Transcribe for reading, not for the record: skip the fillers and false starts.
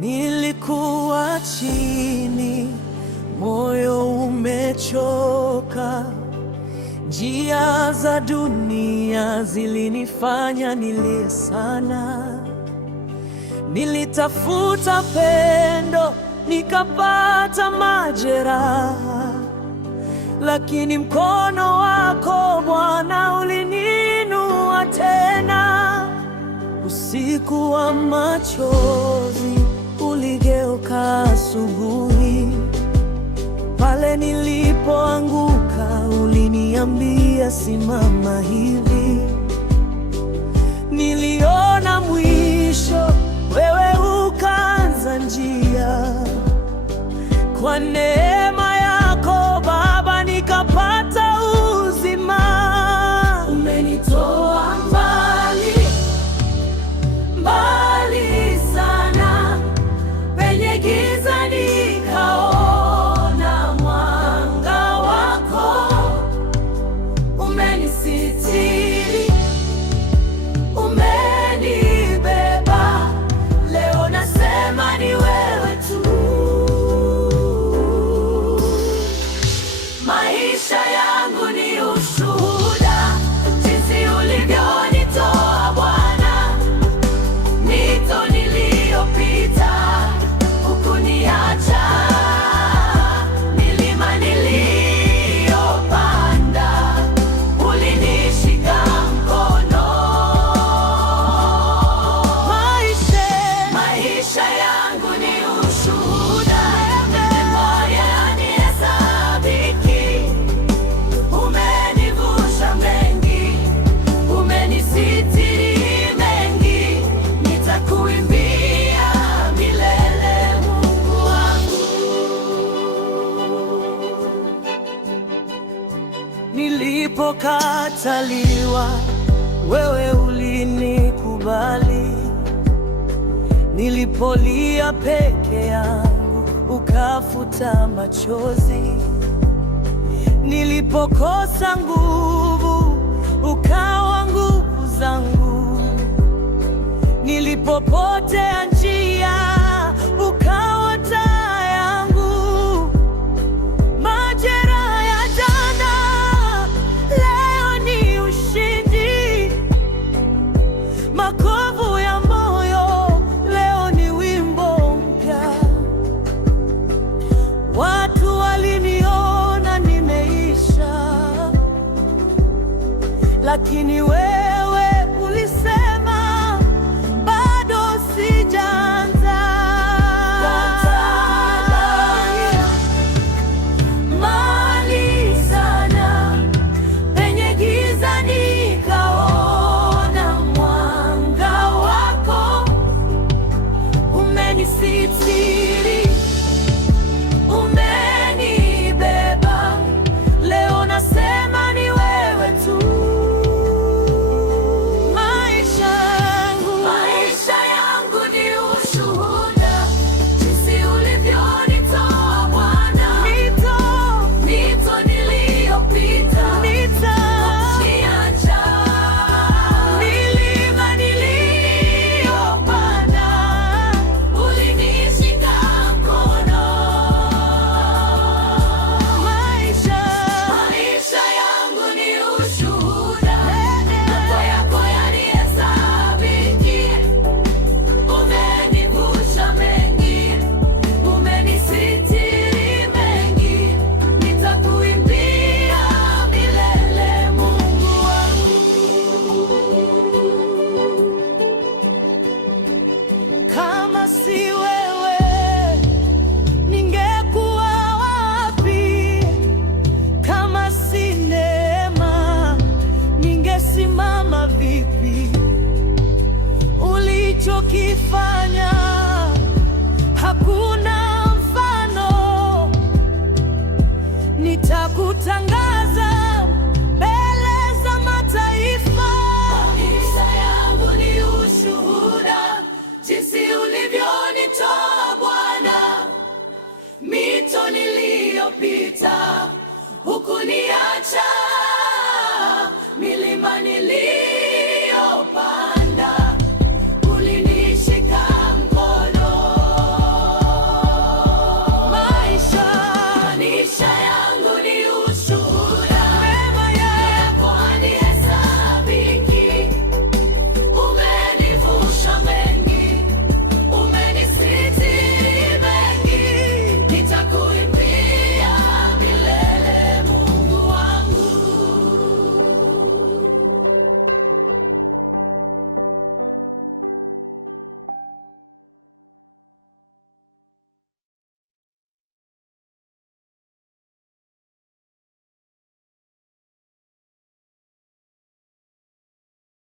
Nilikuwa chini, moyo umechoka. Njia za dunia zilinifanya nilie sana. Nilitafuta pendo, nikapata majeraha, lakini mkono wako Bwana uliniinua tena. Usiku wa machozi uligeuka asubuhi. Pale nilipoanguka uliniambia simama hivi. Niliona mwisho, wewe ukaanza njia. Kwa neema yako Baba nikapata uzima. Umenitoa mbali, mbali sana, penye giza nikaona mwanga wako. Umenisitiri, umenibeba, leo nasema ni wewe tu. Maisha yangu ni ushuhuda, jinsi ulivyonitoa Bwana. Mito niliyopita hukuniacha, milima niliyopanda ulinishika mkono. Maisha yangu ni ushuhuda, mema yanihesabiki. Umenivusha mengi, umenisitiri mengi, nitakuimbia milele Mungu wangu. Nilipokataliwa, wewe ulinikubali. Nilipolia peke yangu, ukafuta machozi. Nilipokosa nguvu, ukawa nguvu zangu. Nilipopotea njia, ukawa taa yangu. Majeraha ya jana leo ni ushindi. Makovu ya moyo leo ni wimbo mpya. Watu waliniona nimeisha, lakini wewe ulisema bado sijaanza. Mbali sana, penye giza nikaona mwanga wako. Umenisitiri, umenibeba, leo nasema ni wewe tu. Maisha yangu ni ushuhuda, jinsi ulivyonitoa Bwana. Mito niliyopita hukuniacha, milima niliyopanda ulinishika mkono. Maisha yangu ni ushuhuda, mambo yako yanihesabiki. Umenivusha mengi, umenisitiri mengi, nitakuimbia milele Mungu wangu. Kama si wewe ningekuwa wapi? Kama si neema ningesimama vipi? Ulichokifanya hakuna mfano. Nitakutangaza mbele za mataifa. Maisha yangu ni ushuhuda, jinsi ulivyonitoa Bwana. Mito niliyopita hukuniacha, milima